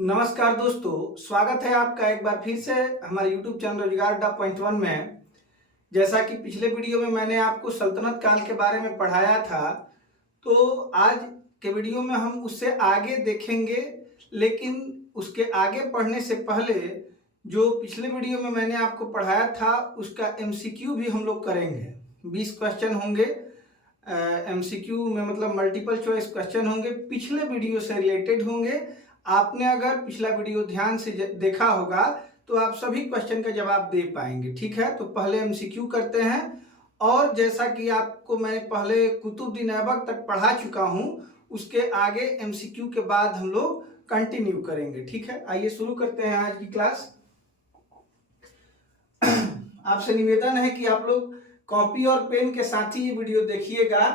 नमस्कार दोस्तों, स्वागत है आपका एक बार फिर से हमारे YouTube चैनल रोजगार अड्डा पॉइंट वन में। जैसा कि पिछले वीडियो में मैंने आपको सल्तनत काल के बारे में पढ़ाया था, तो आज के वीडियो में हम उससे आगे देखेंगे। लेकिन उसके आगे पढ़ने से पहले जो पिछले वीडियो में मैंने आपको पढ़ाया था उसका MCQ भी हम लोग करेंगे। 20 क्वेश्चन होंगे MCQ में, मतलब मल्टीपल चॉइस क्वेश्चन होंगे, पिछले वीडियो से रिलेटेड होंगे। आपने अगर पिछला वीडियो ध्यान से देखा होगा तो आप सभी क्वेश्चन का जवाब दे पाएंगे। ठीक है, तो पहले MCQ करते हैं। और जैसा कि आपको मैं पहले कुतुबुद्दीन ऐबक तक पढ़ा चुका हूं, उसके आगे MCQ के बाद हम लोग कंटिन्यू करेंगे। ठीक है, आइए शुरू करते हैं आज की क्लास। आपसे निवेदन है कि आप लोग कॉपी और पेन के साथ ही ये वीडियो देखिएगा।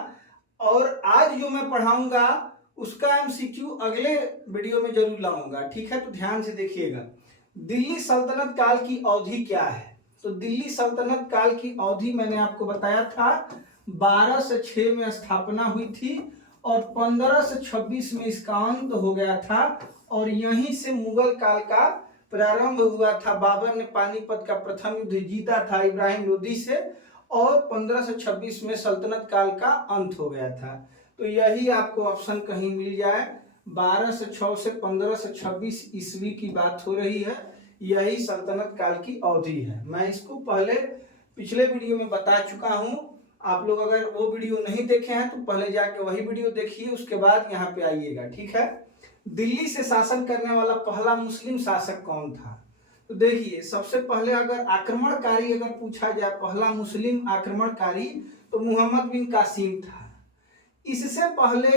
और आज जो मैं पढ़ाऊंगा उसका MCQ अगले वीडियो में जरूर लाऊंगा। ठीक है, तो ध्यान से देखिएगा। दिल्ली सल्तनत काल की अवधि क्या है? तो दिल्ली सल्तनत काल की अवधि मैंने आपको बताया था 1206 में स्थापना हुई थी और 1526 में इसका अंत हो गया था। और यहीं से मुगल काल का प्रारंभ हुआ था। बाबर ने पानीपत का प्रथम युद्ध जीता था इब्राहिम लोदी से, और 1526 में सल्तनत काल का अंत हो गया था। तो यही आपको ऑप्शन कहीं मिल जाए, 1206 से 1526 ईस्वी की बात हो रही है, यही सल्तनत काल की अवधि है। मैं इसको पहले पिछले वीडियो में बता चुका हूं। आप लोग अगर वो वीडियो नहीं देखे हैं तो पहले जाके वही वीडियो देखिए, उसके बाद यहाँ पे आइएगा। ठीक है, दिल्ली से शासन करने वाला पहला मुस्लिम शासक कौन था? तो देखिए, सबसे पहले अगर आक्रमणकारी अगर पूछा जाए, पहला मुस्लिम आक्रमणकारी, तो मोहम्मद बिन कासिम था। इससे पहले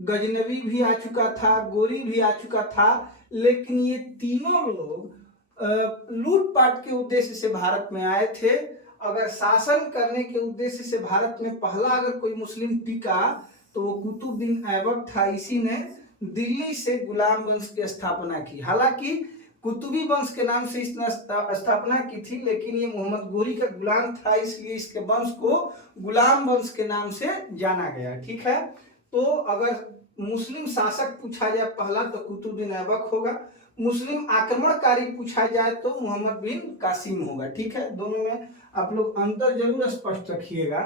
गजनवी भी आ चुका था, गोरी भी आ चुका था, लेकिन ये तीनों लोग लूटपाट के उद्देश्य से भारत में आए थे। अगर शासन करने के उद्देश्य से भारत में पहला अगर कोई मुस्लिम टिका तो वो कुतुबुद्दीन ऐबक था। इसी ने दिल्ली से गुलाम वंश की स्थापना की। हालांकि कुतुबी वंश के नाम से इसने स्थापना की थी, लेकिन ये मोहम्मद गोरी का गुलाम था, इसलिए इसके वंश को गुलाम वंश के नाम से जाना गया। ठीक है, तो अगर मुस्लिम शासक पूछा जाए पहला तो कुतुबुद्दीन ऐबक होगा। मुस्लिम आक्रमणकारी पूछा जाए तो मोहम्मद बिन कासिम होगा। ठीक है, दोनों में आप लोग अंतर जरूर स्पष्ट रखिएगा।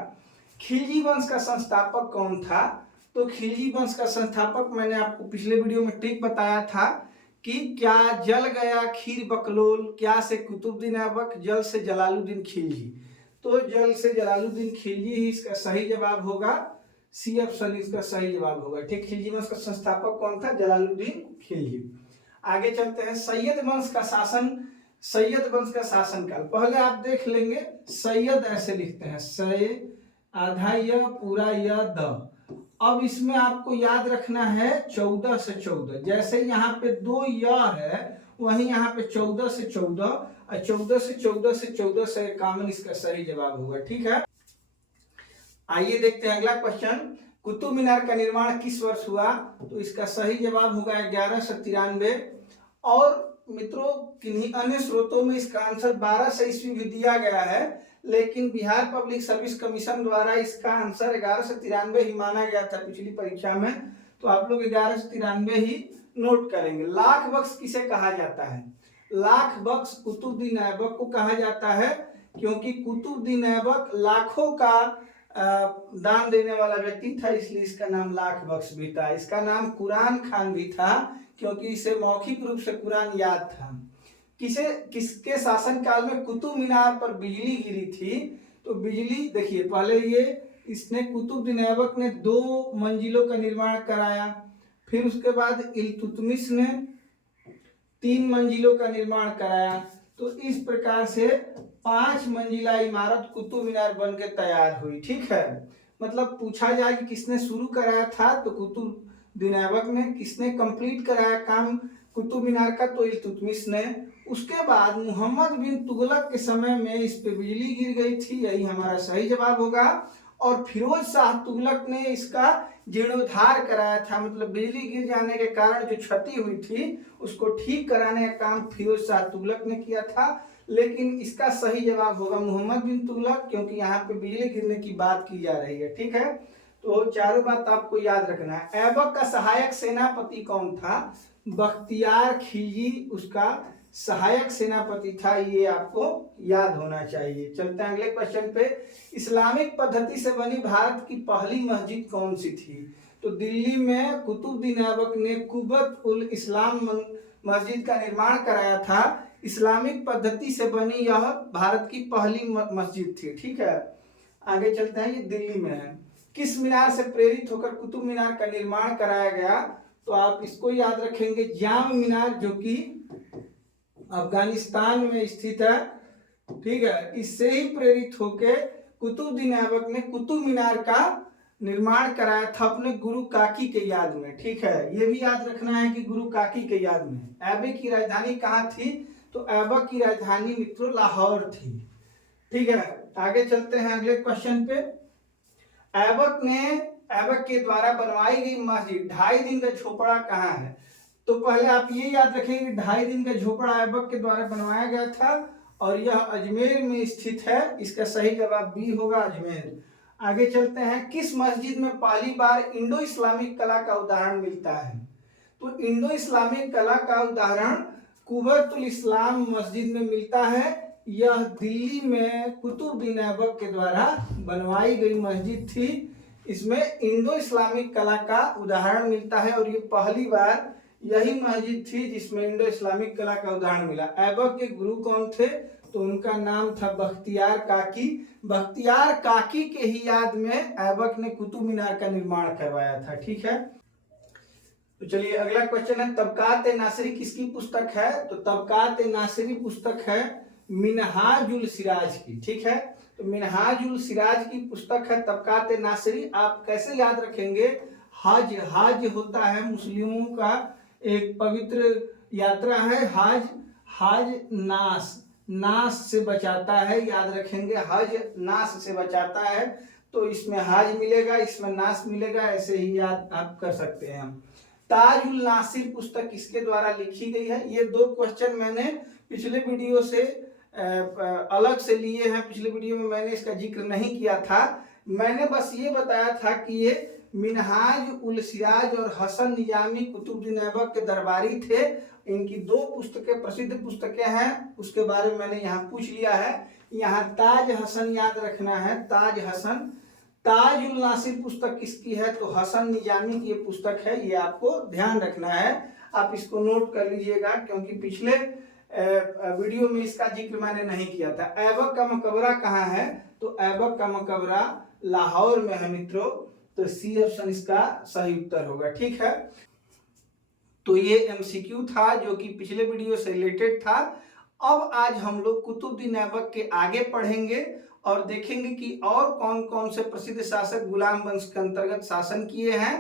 खिलजी वंश का संस्थापक कौन था? तो खिलजी वंश का संस्थापक मैंने आपको पिछले वीडियो में ट्रिक बताया था कि क्या जल गया खीर बकलोल, क्या से कुतुबुद्दीन ऐबक, जल से जलालुद्दीन खिलजी। तो जल से जलालुद्दीन खिलजी ही इसका सही जवाब होगा। सी ऑप्शन इसका सही जवाब होगा। ठीक, खिलजी वंश का संस्थापक कौन था? जलालुद्दीन खिलजी। आगे चलते हैं, सैयद वंश का शासन। सैयद वंश का शासनकाल पहले आप देख लेंगे। सैयद ऐसे लिखते हैं, सै आधा य पूरा य द। अब इसमें आपको याद रखना है 14 से 14। जैसे यहाँ पे 2 य है, वहीं यहाँ पे 14 से 14, और 14 से 14 से 14 से 51 इसका सही जवाब होगा। ठीक है, आइए देखते हैं अगला क्वेश्चन। कुतुब मीनार का निर्माण किस वर्ष हुआ? तो इसका सही जवाब होगा 1193। और मित्रों, किन्हीं अन्य स्रोतों में इसका आंसर 1200 ईस्वी भी दिया गया है, लेकिन बिहार पब्लिक सर्विस कमीशन द्वारा इसका आंसर 1193 ही माना गया था पिछली परीक्षा में। तो आप लोग 1193 ही नोट करेंगे। लाख बख्श किसे कहा जाता है? लाख बख्श कुतुबुद्दीन ऐबक को कहा जाता है, क्योंकि कुतुबुद्दीन ऐबक लाखों का दान देने वाला व्यक्ति था, इसलिए इसका नाम लाख बख्श भी था। इसका नाम कुरान खान भी था, क्योंकि इसे मौखिक रूप से कुरान याद था। किसके शासन काल में कुतुब मीनार पर बिजली गिरी थी? तो बिजली देखिए, पहले ये इसने कुतुबुद्दीन ऐबक ने 2 मंजिलों का निर्माण कराया, फिर उसके बाद इल्तुतमिश ने 3 मंजिलों का निर्माण कराया। तो इस प्रकार से 5 मंजिला इमारत कुतुब मीनार बन के तैयार हुई। ठीक है, मतलब पूछा जाए कि किसने शुरू कराया था तो कुतुबुद्दीन ऐबक ने। किसने कंप्लीट कराया काम कुतुब मीनार का? तो इल्तुतमिश ने। उसके बाद मोहम्मद बिन तुगलक के समय में इस पे बिजली गिर गई थी, यही हमारा सही जवाब होगा। और फिरोज शाह तुगलक ने इसका जीर्णोद्धार कराया था, मतलब बिजली गिर जाने के कारण जो क्षति हुई थी उसको ठीक कराने का काम फिरोज शाह तुगलक ने किया था। लेकिन इसका सही जवाब होगा मोहम्मद बिन तुगलक, क्योंकि यहाँ पे बिजली गिरने की बात की जा रही है। ठीक है, तो चारों बात आपको याद रखना है। ऐबक का सहायक सेनापति कौन था? बख्तियार खिलजी उसका सहायक सेनापति था, ये आपको याद होना चाहिए। चलते हैं अगले क्वेश्चन पे। इस्लामिक पद्धति से बनी भारत की पहली मस्जिद कौन सी थी? तो दिल्ली में कुतुबुद्दीन ऐबक ने कुबत उल इस्लाम मस्जिद का निर्माण कराया था। इस्लामिक पद्धति से बनी यह भारत की पहली मस्जिद थी। ठीक है, आगे चलते हैं। ये दिल्ली में है। किस मीनार से प्रेरित होकर कुतुब मीनार का निर्माण कराया गया? तो आप इसको याद रखेंगे, जाम मीनार, जो कि अफगानिस्तान में स्थित है। ठीक है, इससे ही प्रेरित होकर कुतुबुद्दीन ऐबक ने कुतुब मीनार का निर्माण कराया था अपने गुरु काकी के याद में। ठीक है, ये भी याद रखना है कि गुरु काकी के याद में। ऐबक की राजधानी कहाँ थी? तो ऐबक की राजधानी मित्रों लाहौर थी। ठीक है, आगे चलते हैं अगले क्वेश्चन पे। ऐबक के द्वारा बनवाई गई मस्जिद 2.5 दिन का झोपड़ा कहाँ है? तो पहले आप ये याद रखेंगे 2.5 दिन का झोपड़ा ऐबक के द्वारा बनवाया गया था और यह अजमेर में स्थित है। इसका सही जवाब बी होगा, अजमेर। आगे चलते हैं। किस मस्जिद में पहली बार इंडो इस्लामिक कला का उदाहरण मिलता है? तो इंडो इस्लामिक कला का उदाहरण कुबतुल इस्लाम मस्जिद में मिलता है। यह दिल्ली में कुतुबुद्दीन ऐबक के द्वारा बनवाई गई मस्जिद थी। इसमें इंडो इस्लामिक कला का उदाहरण मिलता है और ये पहली बार यही मस्जिद थी जिसमें इंडो इस्लामिक कला का उदाहरण मिला। ऐबक के गुरु कौन थे? तो उनका नाम था बख्तियार काकी। बख्तियार काकी के ही याद में ऐबक ने कुतुब मीनार का निर्माण करवाया था। ठीक है, तो चलिए अगला क्वेश्चन है। तबकात नासिरी किसकी पुस्तक है? तो तबकात नासिरी पुस्तक है मिनहाजुल सिराज की। ठीक है, तो मिनहाजुल सिराज की पुस्तक है तबकात नासिरी। आप कैसे याद रखेंगे? हज होता है मुस्लिमों का एक पवित्र यात्रा है। हज नाश से बचाता है, याद रखेंगे, हज नाश से बचाता है। तो इसमें हज मिलेगा, इसमें नाश मिलेगा, ऐसे ही याद आप कर सकते हैं। ताजुल नासिर पुस्तक किसके द्वारा लिखी गई है? ये 2 क्वेश्चन मैंने पिछले वीडियो से अलग से लिए हैं। पिछले वीडियो में मैंने इसका जिक्र नहीं किया था। मैंने बस ये बताया था कि ये मिनहाज उल सिराज और हसन निजामी कुतुबुद्दीन ऐबक के दरबारी थे। इनकी 2 पुस्तकें प्रसिद्ध पुस्तकें हैं, उसके बारे में मैंने यहाँ पूछ लिया है। यहाँ ताज हसन याद रखना है, ताज हसन। ताजुल नासिर पुस्तक किसकी है? तो हसन निजामी की ये पुस्तक है, ये आपको ध्यान रखना है। आप इसको नोट कर लीजिएगा क्योंकि पिछले वीडियो में इसका जिक्र मैंने नहीं किया था। ऐबक का मकबरा कहाँ है? तो ऐबक का मकबरा लाहौर में है मित्रों। तो सी ऑप्शन इसका सही उत्तर होगा। ठीक है, तो ये एमसीक्यू था जो कि पिछले वीडियो से रिलेटेड था। अब आज हम लोग कुतुबुद्दीन ऐबक के आगे पढ़ेंगे और देखेंगे कि और कौन कौन से प्रसिद्ध शासक गुलाम वंश के अंतर्गत शासन किए हैं।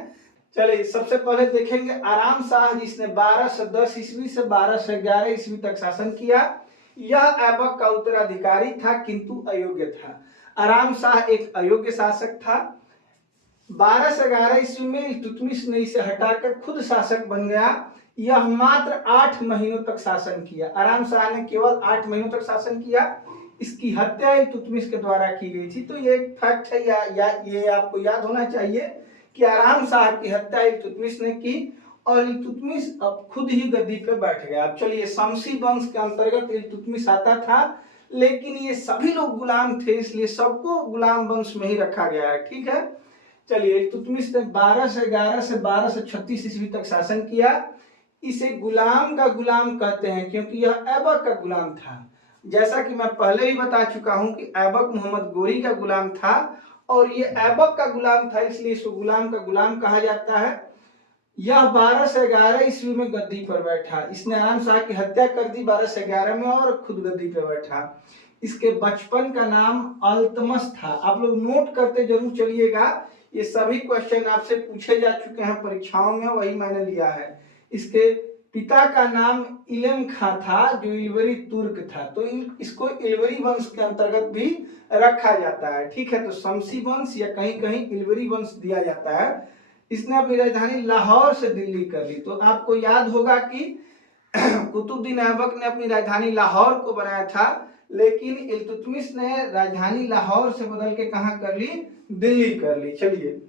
चलिए सबसे पहले देखेंगे आराम शाह, जिसने 1210 ईस्वी से 1211 ईस्वी तक शासन किया। यह ऐबक का उत्तराधिकारी था किंतु अयोग्य था। आराम शाह एक अयोग्य शासक था। 1211 ईस्वी में इल्तुतमिश ने इसे हटाकर खुद शासक बन गया। यह मात्र 8 महीनों तक शासन किया। आराम शाह ने केवल 8 महीनों तक शासन किया। इसकी हत्या इल्तुतमिश के द्वारा की गई थी। तो ये एक फैक्ट है, ये आपको याद होना चाहिए कि आराम शाह की हत्या इल्तुतमिश ने की और इल्तुतमिश अब खुद ही गद्दी पे बैठ गया। अब चलिए, शमसी वंश के अंतर्गत इल्तुतमिश आता था, लेकिन ये सभी लोग गुलाम थे, इसलिए सबको गुलाम वंश में ही रखा गया है। ठीक है, चलिए इल्तुतमिश ने 1211 से 1236 ईस्वी तक शासन किया। इसे गुलाम का गुलाम कहते हैं क्योंकि यह ऐबक का गुलाम था। जैसा कि मैं पहले ही बता चुका हूं कि ऐबक मोहम्मद गोरी का गुलाम था और ये ऐबक का गुलाम था, इसलिए इसको गुलाम का गुलाम कहा जाता है। यह 1211 ईस्वी में गद्दी पर बैठा। इसने आराम शाह की हत्या कर दी 1211 में और खुद गद्दी पर बैठा। इसके बचपन का नाम अल्तमस था। आप लोग नोट करते जरूर चलिएगा, ये सभी क्वेश्चन आपसे पूछे जा चुके हैं परीक्षाओं में, वही मैंने लिया है। इसके पिता का नाम इलम खां था जो इलवरी तुर्क था, तो इसको इलवरी वंश के अंतर्गत भी रखा जाता है। ठीक है, तो शमसी वंश या कहीं कहीं इलवरी वंश दिया जाता है। इसने अपनी राजधानी लाहौर से दिल्ली कर ली। तो आपको याद होगा कि कुतुबुद्दीन ऐबक ने अपनी राजधानी लाहौर को बनाया था, लेकिन इल्तुतमिश ने राजधानी लाहौर से बदल के कहां कर ली? दिल्ली कर ली। चलिए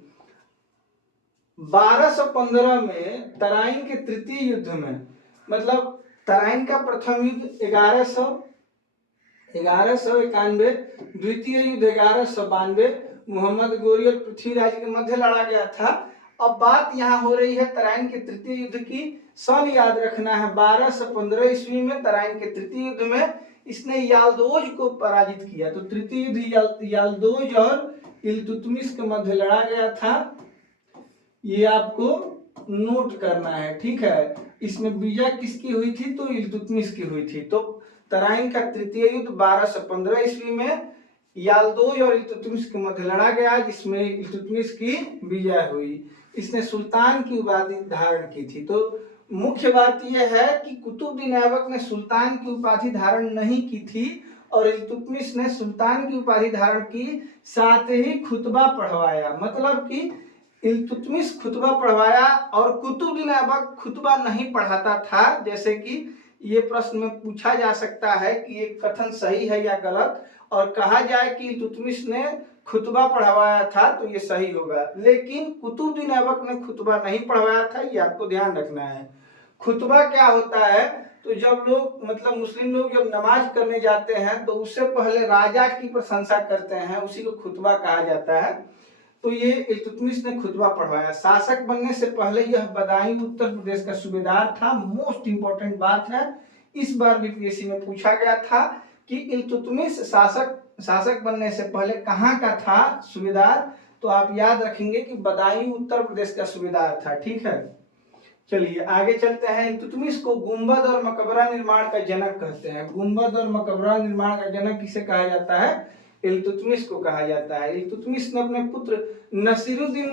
1215 में तराइन के तृतीय युद्ध में, मतलब तराइन का प्रथम युद्ध 1191, द्वितीय युद्ध 1192 मोहम्मद गोरी और पृथ्वीराज के मध्य लड़ा गया था। अब बात यहाँ हो रही है तराइन के तृतीय युद्ध की। सन याद रखना है 1215 ईस्वी में तराइन के तृतीय युद्ध में इसने याल्दोज को पराजित किया। तो तृतीय युद्ध याल्दोज और इल्तुतमिश के मध्य लड़ा गया था, ये आपको नोट करना है, ठीक है। इसमें विजय किसकी हुई थी? तो इल्तुतमिश की हुई थी। तो तराइन का तृतीय युद्ध 1215 ईस्वी में याल्दोज और इल्तुतमिश के मध्य लड़ा गया, जिसमें इल्तुतमिश की विजय हुई। इसने सुल्तान की उपाधि धारण की थी। तो मुख्य बात यह है कि कुतुबुद्दीन ऐबक ने सुल्तान की उपाधि धारण नहीं की थी और इल्तुतमिश ने सुल्तान की उपाधि धारण की, साथ ही खुतबा पढ़वाया। मतलब कि इल्तुतमिश खुतबा पढ़वाया और कुतुबुद्दीन ऐबक खुतबा नहीं पढ़ाता था। जैसे कि ये प्रश्न में पूछा जा सकता है कि ये कथन सही है या गलत, और कहा जाए कि इल्तुतमिश ने खुतबा पढ़वाया था तो ये सही होगा, लेकिन कुतुबुद्दीन ऐबक ने खुतबा नहीं पढ़वाया था, ये आपको ध्यान रखना है। खुतबा क्या होता है? तो जब लोग, मतलब मुस्लिम लोग जब नमाज करने जाते हैं तो उससे पहले राजा की प्रशंसा करते हैं, उसी को खुतबा कहा जाता है। तो ये इल्तुतमिश ने खुतबा पढ़वाया। शासक बनने से पहले यह बदायूं उत्तर प्रदेश का सूबेदार था। मोस्ट इंपॉर्टेंट बात है, इस बार बीपीएससी में पूछा गया था कि इल्तुतमिश शासक बनने से पहले कहाँ का था सूबेदार? तो आप याद रखेंगे कि बदायूं उत्तर प्रदेश का सूबेदार था, ठीक है। चलिए आगे चलते हैं। इल्तुतमिश को गुंबद और मकबरा निर्माण का जनक कहते हैं। गुंबद और मकबरा निर्माण का जनक किसे कहा जाता है? इल्तुतमिश को कहा जाता है। इल्तुतमिश ने अपने पुत्र नसीरुद्दीन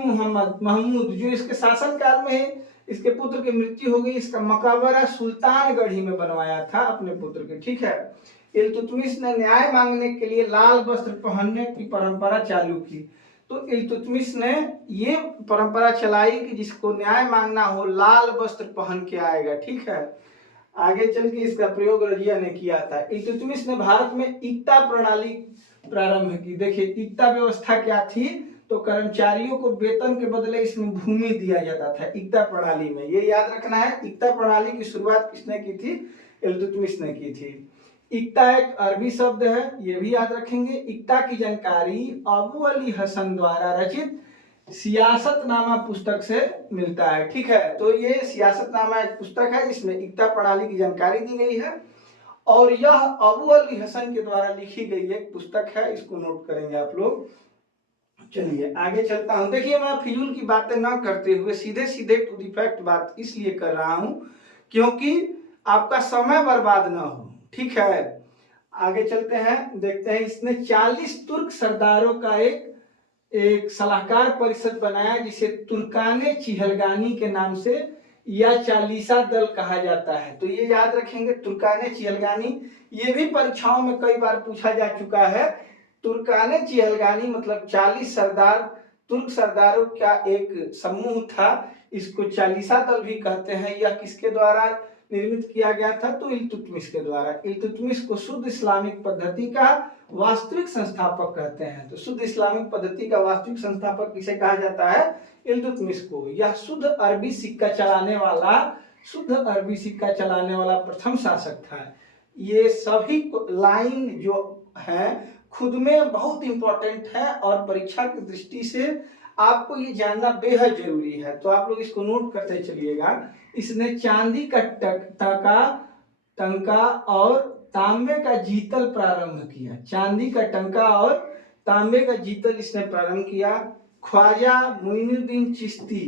महमूद, जो इसके शासन काल में इसके पुत्र की मृत्यु हो गई, इसका मकबरा सुल्तानगढ़ी में बनवाया था अपने पुत्र के, ठीक है। इल्तुतमिश ने न्याय मांगने के लिए लाल वस्त्र पहनने की परंपरा चालू की। तो इल्तुतमिश ने ये परंपरा चलाई कि जिसको न्याय मांगना हो लाल वस्त्र पहन के आएगा, ठीक है। आगे चल के इसका प्रयोग रजिया ने किया था। इल्तुतमिश ने भारत में इक्ता प्रणाली प्रारंभ की। देखिए इक्ता व्यवस्था क्या थी? तो कर्मचारियों को वेतन के बदले इसमें भूमि दिया जाता था इक्ता प्रणाली में, ये याद रखना है। इक्ता प्रणाली की शुरुआत किसने की थी? इल्तुतमिश ने की थी। इक्ता एक अरबी शब्द है, ये भी याद रखेंगे। इक्ता की जानकारी अबू अली हसन द्वारा रचित सियासतनामा पुस्तक से मिलता है, ठीक है। तो ये सियासतनामा एक पुस्तक है जिसमें इक्ता प्रणाली की जानकारी दी गई है और यह अबू अली हसन के द्वारा लिखी गई एक पुस्तक है, इसको नोट करेंगे आप लोग। चलिए आगे चलता हूं। देखिए मैं फिजूल की बातें ना करते हुए सीधे सीधे टू द फैक्ट बात इसलिए कर रहा हूं क्योंकि आपका समय बर्बाद ना हो, ठीक है। आगे चलते हैं, देखते हैं। इसने 40 तुर्क सरदारों का एक सलाहकार परिषद बनाया जिसे तुर्काने चिहलगानी के नाम से या चालीसा दल कहा जाता है। तो ये याद रखेंगे, तुर्काने चिहलगानी। ये भी परीक्षाओं में कई बार पूछा जा चुका है। तुर्काने चिहलगानी मतलब 40 सरदार, तुर्क सरदारों का एक समूह था, इसको चालीसा दल भी कहते हैं। यह किसके द्वारा निर्मित किया गया था? तो इल्तुतमिश के द्वारा। इल्तुतमिश को शुद्ध इस्लामिक पद्धति का वास्तविक संस्थापक कहते हैं। तो शुद्ध इस्लामिक पद्धति का वास्तविक संस्थापक किसे कहा जाता है? इल्तुतमिश को। यह शुद्ध अरबी सिक्का चलाने वाला प्रथम शासक था। ये सभी लाइन जो है खुद में बहुत इंपॉर्टेंट है और परीक्षा की दृष्टि से आपको ये जानना बेहद जरूरी है, तो आप लोग इसको नोट करते चलिएगा। इसने चांदी का टंका और तांबे का जीतल प्रारंभ किया। चांदी का टंका और तांबे का जीतल इसने प्रारंभ किया। ख्वाजा मोइनुद्दीन चिश्ती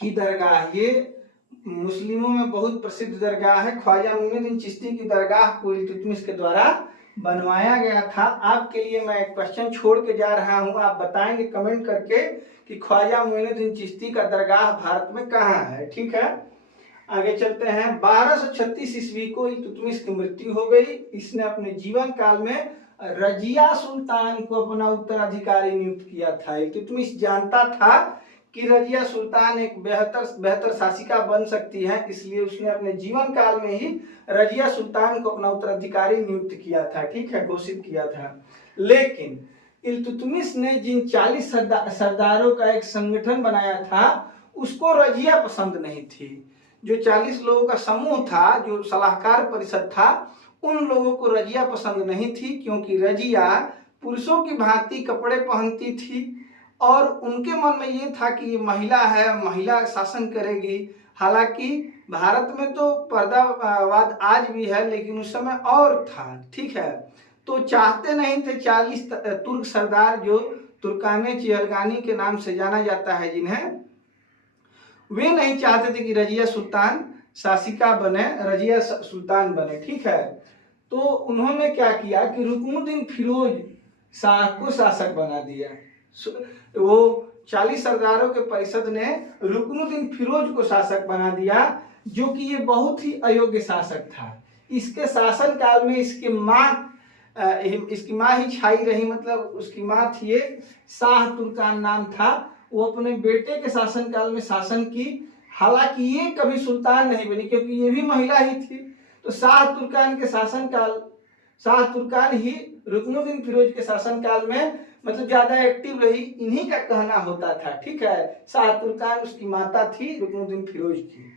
की दरगाह, ये मुस्लिमों में बहुत प्रसिद्ध दरगाह है। ख्वाजा मोइनुद्दीन चिश्ती की दरगाह को इल्तुतमिश के द्वारा बनवाया गया था। आपके लिए मैं एक क्वेश्चन छोड़ के जा रहा हूं, आप बताएंगे कमेंट करके कि ख्वाजा मोइनुद्दीन चिश्ती का दरगाह भारत में कहाँ है, ठीक है। आगे चलते हैं। 1236 ईस्वी को इल्तुतमिश की मृत्यु हो गई। इसने अपने जीवन काल में रजिया सुल्तान को अपना उत्तराधिकारी नियुक्त किया था। इल्तुतमिश जानता था कि रजिया सुल्तान एक बेहतर शासिका बन सकती है, इसलिए उसने अपने जीवन काल में ही रजिया सुल्तान को अपना उत्तराधिकारी नियुक्त किया था, ठीक है, घोषित किया था। लेकिन इल्तुतमिश ने जिन 40 सरदारों का एक संगठन बनाया था उसको रजिया पसंद नहीं थी। जो 40 लोगों का समूह था, जो सलाहकार परिषद था, उन लोगों को रजिया पसंद नहीं थी, क्योंकि रजिया पुरुषों की भांति कपड़े पहनती थी और उनके मन में ये था कि ये महिला है, महिला शासन करेगी। हालांकि भारत में तो पर्दावाद आज भी है, लेकिन उस समय और था, ठीक है। तो चाहते नहीं थे 40 तुर्क सरदार, जो तुर्काने चियरगानी के नाम से जाना जाता है जिन्हें, वे नहीं चाहते थे कि रजिया सुल्तान शासिका बने, रजिया सुल्तान बने, ठीक है। तो उन्होंने क्या किया कि रुकनुद्दीन फिरोज शाह को शासक बना दिया। वो 40 सरदारों के परिषद ने रुकनुद्दीन फिरोज को शासक बना दिया, जो कि ये बहुत ही अयोग्य शासक था। इसके शासन काल में इसकी माँ ही छाई रही, मतलब उसकी माँ थी, एक शाह तुर्कान नाम था। वो अपने बेटे के शासन काल में शासन की, हालांकि ये कभी सुल्तान नहीं बनी क्योंकि ये भी महिला ही थी। तो शाह तुर्कान के शासन काल, शाह तुर्कान ही रुकनुद्दीन फिरोज के शासन काल में मतलब ज्यादा एक्टिव रही, इन्हीं का कहना होता था, ठीक है। शाह तुर्कान उसकी माता थी रुकनुद्दीन फिरोज की।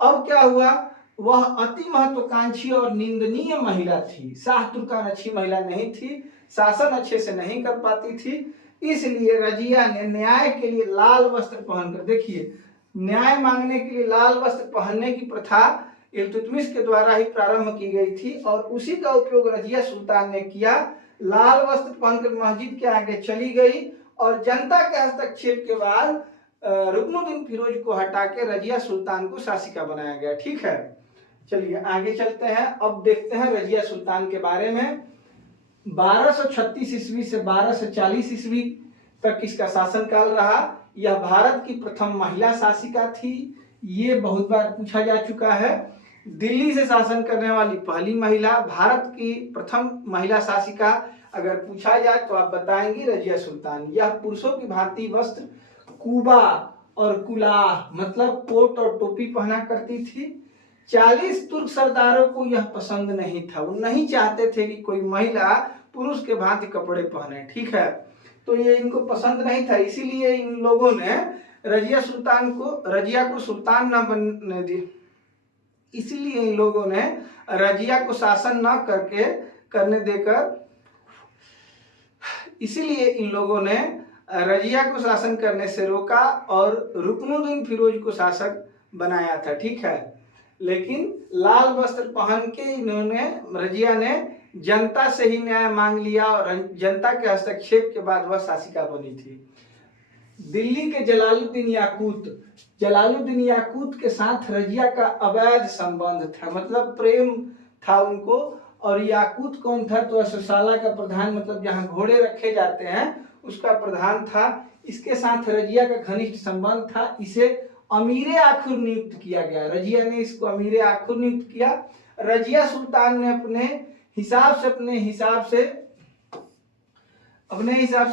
अब क्या हुआ, वह अति महत्वाकांक्षी और निंदनीय महिला थी। शाह तुर्कान अच्छी महिला नहीं थी, शासन अच्छे से नहीं कर पाती थी, इसलिए रजिया ने न्याय के लिए लाल वस्त्र पहनकर, देखिए न्याय मांगने के लिए लाल वस्त्र पहनने की प्रथा इल्तुतमिश के द्वारा ही प्रारंभ की गई थी और उसी का उपयोग रजिया सुल्तान ने किया। लाल वस्त्र पहनकर मस्जिद के आगे चली गई और जनता के हस्तक्षेप के बाद रुकनुद्दीन फिरोज को हटा के रजिया सुल्तान को शासिका बनाया गया, ठीक है। चलिए आगे चलते हैं, अब देखते हैं रजिया सुल्तान के बारे में। 1236 ईस्वी से 1240 ईस्वी तक इसका शासनकाल रहा। यह भारत की प्रथम महिला शासिका थी, ये बहुत बार पूछा जा चुका है। दिल्ली से शासन करने वाली पहली महिला, भारत की प्रथम महिला शासिका अगर पूछा जाए तो आप बताएंगी रजिया सुल्तान। यह पुरुषों की भांति वस्त्र कुबा और कुलाह मतलब कोट और टोपी पहना करती थी। 40 तुर्क सरदारों को यह पसंद नहीं था, वो नहीं चाहते थे कि कोई महिला पुरुष के भांति कपड़े पहने, ठीक है। तो ये इनको पसंद नहीं था, इसीलिए इन लोगों ने रजिया को सुल्तान न बनने दी। इसीलिए इन लोगों ने रजिया को शासन न करने देकर, इसीलिए इन लोगों ने रजिया को शासन करने से रोका और रुकनुद्दीन फिरोज को शासक बनाया था, ठीक है। लेकिन लाल वस्त्र पहन के इन्होंने, रजिया ने जनता से ही न्याय मांग लिया और जनता के हस्तक्षेप के बाद वह शासिका बनी थी। दिल्ली के जलालुद्दीन याकूत के साथ रजिया का अवैध संबंध था, मतलब प्रेम था उनको। और याकूत कौन था, तो अश्वशाला का प्रधान, मतलब जहाँ घोड़े रखे जाते हैं उसका प्रधान था। इसके साथ रजिया का घनिष्ठ संबंध था। इसे अमीरे आखुर नियुक्त किया गया, रजिया ने इसको अमीरे आखुर नियुक्त किया। रजिया सुल्तान ने अपने हिसाब से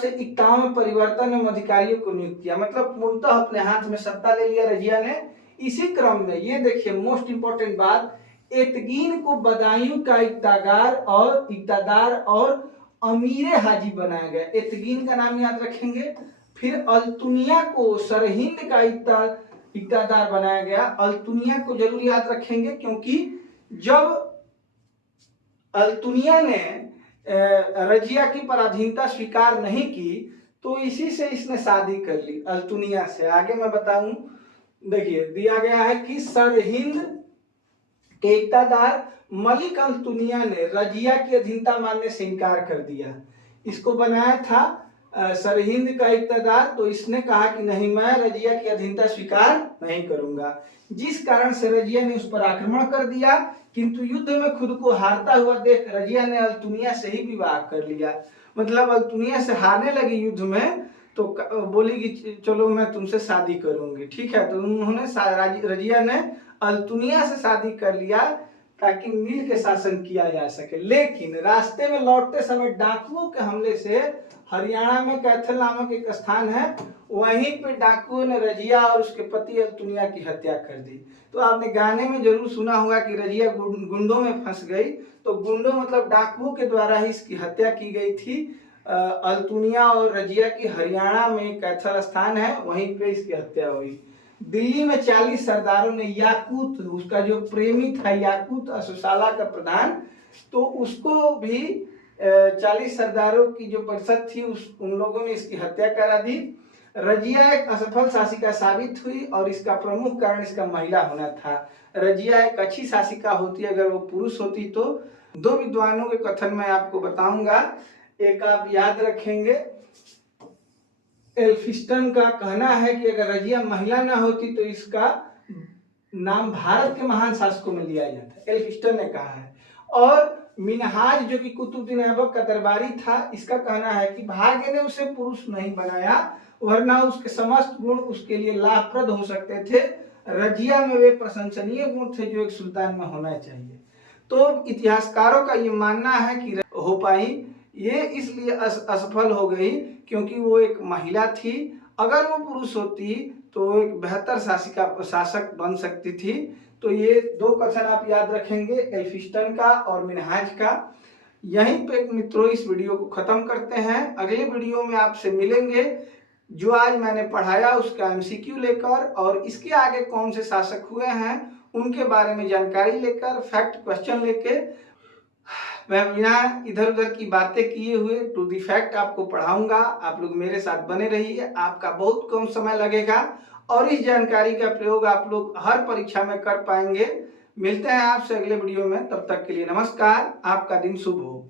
51 परिवर्तन एवं अधिकारियों को नियुक्त किया, मतलब मूलतः अपने हाथ में सत्ता ले लिया रजिया ने। इसी क्रम में ये देखिए मोस्ट इंपॉर्टेंट बात, एतगीन को बदायूं का इक्तादार और अमीरे हाजी बनाया गया। एतगीन का नाम याद रखेंगे। फिर अल्तुनिया को सरहिंद का इक्तादार बनाया गया। अल्तुनिया को जरूर याद रखेंगे, क्योंकि जब अल्तुनिया ने रजिया की पराधीनता स्वीकार नहीं की तो इसी से इसने शादी कर ली, अल्तुनिया से। आगे मैं बताऊं, देखिए दिया गया है कि सरहिंद के इक्तादार मलिक अल्तुनिया ने रजिया की अधीनता मानने से इनकार कर दिया। इसको बनाया था सरहिंद का इक्तादार, तो इसने कहा कि नहीं, मैं रजिया की अधीनता स्वीकार नहीं करूंगा, जिस कारण से रजिया ने उस पर आक्रमण कर दिया। किंतु युद्ध में खुद को हारता हुआ देख रजिया ने अल्तुनिया से ही विवाह कर लिया, मतलब अल्तुनिया से हारने लगी युद्ध में तो बोली कि चलो मैं तुमसे शादी करूंगी, ठीक है। तो उन्होंने रजिया ने अल्तुनिया से शादी कर लिया ताकि मिल के शासन किया जा सके। लेकिन रास्ते में लौटते समय डाकुओं के हमले से, हरियाणा में कैथल नामक एक स्थान है, वहीं पे डाकुओं ने रजिया और उसके पति अल्तुनिया की हत्या कर दी। तो आपने गाने में जरूर सुना होगा कि रजिया गुंडों में फंस गई, तो गुंडों मतलब डाकुओं के द्वारा ही इसकी हत्या की गई थी। अल्तुनिया और रजिया की हरियाणा में कैथल स्थान है, वहीं पे इसकी हत्या हुई। दिल्ली में 40 सरदारों ने याकूत, उसका जो प्रेमी था याकूत अश्वशाला का प्रधान, तो उसको भी 40 सरदारों की जो परिषद थी उन लोगों ने इसकी हत्या करा दी। रजिया एक असफल शासिका साबित हुई और इसका प्रमुख कारण इसका महिला होना था। रजिया एक अच्छी शासिका होती अगर वो पुरुष होती तो। दो विद्वानों के कथन मैं आपको बताऊंगा, एक आप याद रखेंगे। एल्फिस्टन का कहना है कि अगर रजिया महिला ना होती तो इसका नाम भारत के महान शासकों में लिया जाता, एल्फिस्टन ने कहा है। और मिनहाज जो कि कुतुबुद्दीन ऐबक का दरबारी था, इसका कहना है कि भाग्य ने उसे पुरुष नहीं बनाया, वरना उसके समस्त गुण उसके लिए लाभप्रद हो सकते थे। रजिया में वे प्रशंसनीय गुण थे जो एक सुल्तान में होना चाहिए। तो इतिहासकारों का ये मानना है कि हो पाई, ये इसलिए असफल हो गई क्योंकि वो एक महिला थी। अगर वो पुरुष होती तो वो एक बेहतर शासक बन सकती थी। तो ये दो कथन आप याद रखेंगे, एल्फिस्टन का और मिनहाज का। यहीं पे मित्रों इस वीडियो को खत्म करते हैं। अगले वीडियो में आपसे मिलेंगे जो आज मैंने पढ़ाया उसका एमसीक्यू लेकर, और इसके आगे कौन से शासक हुए हैं उनके बारे में जानकारी लेकर, फैक्ट क्वेश्चन लेके, मैं बिना इधर उधर की बातें किए हुए टू दी फैक्ट आपको पढ़ाऊंगा। आप लोग मेरे साथ बने रहिए, आपका बहुत कम समय लगेगा और इस जानकारी का प्रयोग आप लोग हर परीक्षा में कर पाएंगे। मिलते हैं आपसे अगले वीडियो में, तब तक के लिए नमस्कार, आपका दिन शुभ हो।